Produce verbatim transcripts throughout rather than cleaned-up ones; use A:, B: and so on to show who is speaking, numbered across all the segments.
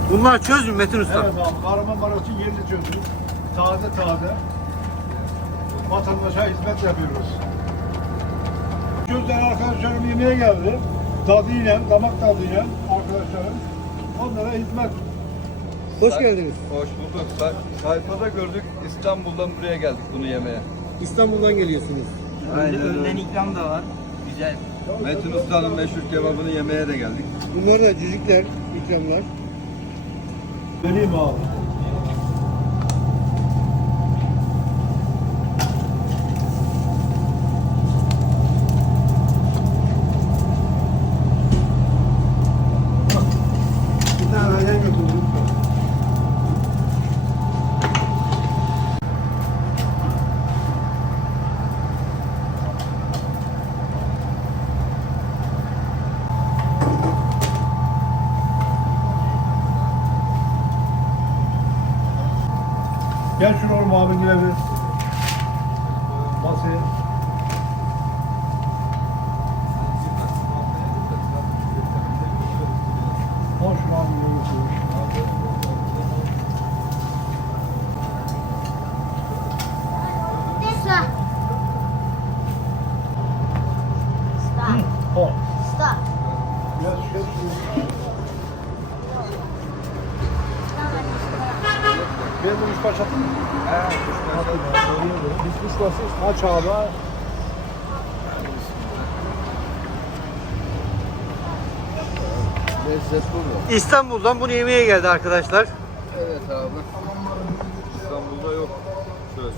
A: Bunlar çöz mü Metin Usta?
B: Evet abi, Kahramanmaraş'ın yerli çözü. Taze taze. Vatandaşa hizmet yapıyoruz. Çözler arkadaşlarım yemeğe geldi. Tadıyla, damak tadıyla arkadaşlarım. Onlara hizmet.
A: Hoş geldiniz.
C: Hoş bulduk. Say- sayfada gördük. İstanbul'dan buraya geldik bunu yemeye.
A: İstanbul'dan geliyorsunuz.
C: Aynen öyle.
D: Önden ikram da var. Güzel.
C: Metin Usta'nın meşhur kebabını yemeye de geldik.
A: Bunlar da cücükler, ikramlar.
B: Vereyim abi.
A: Bir tane ayran götürdüm.
B: Gel şunu oğlum abi güle bir. Masaya. Al şunu abi güle bir.
E: Stop. Stop.
B: Al.
E: Stop.
B: Gel gel şunu. Ben de üç parça atayım mı? Biz kuşlasız aç abi.
C: Lezzet bu mu?
A: İstanbul'dan bunu yemeye geldi arkadaşlar.
C: Evet abi. İstanbul'da yok. Söz.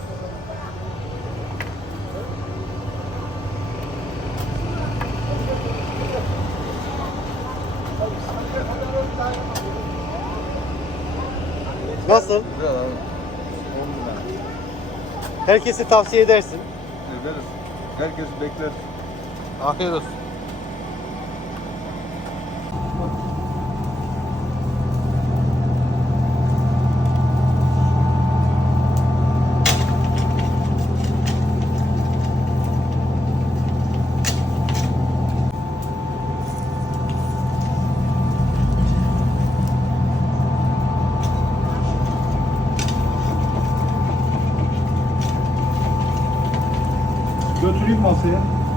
A: Nasıl?
C: Güzel abi. on lira.
A: Herkese tavsiye edersin.
C: Ederiz. Herkes bekler.
A: Afiyet olsun.
B: Götüreyim masaya.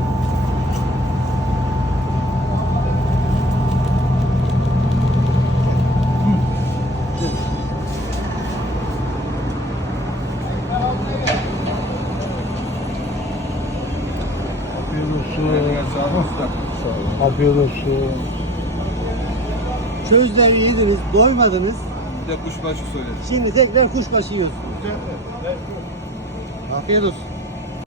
B: Afiyet olsun. Afiyet olsun.
A: Çözleri yediniz, doymadınız.
C: Bir de kuşbaşı söyledik.
A: Şimdi tekrar kuşbaşı yiyorsunuz. Afiyet olsun.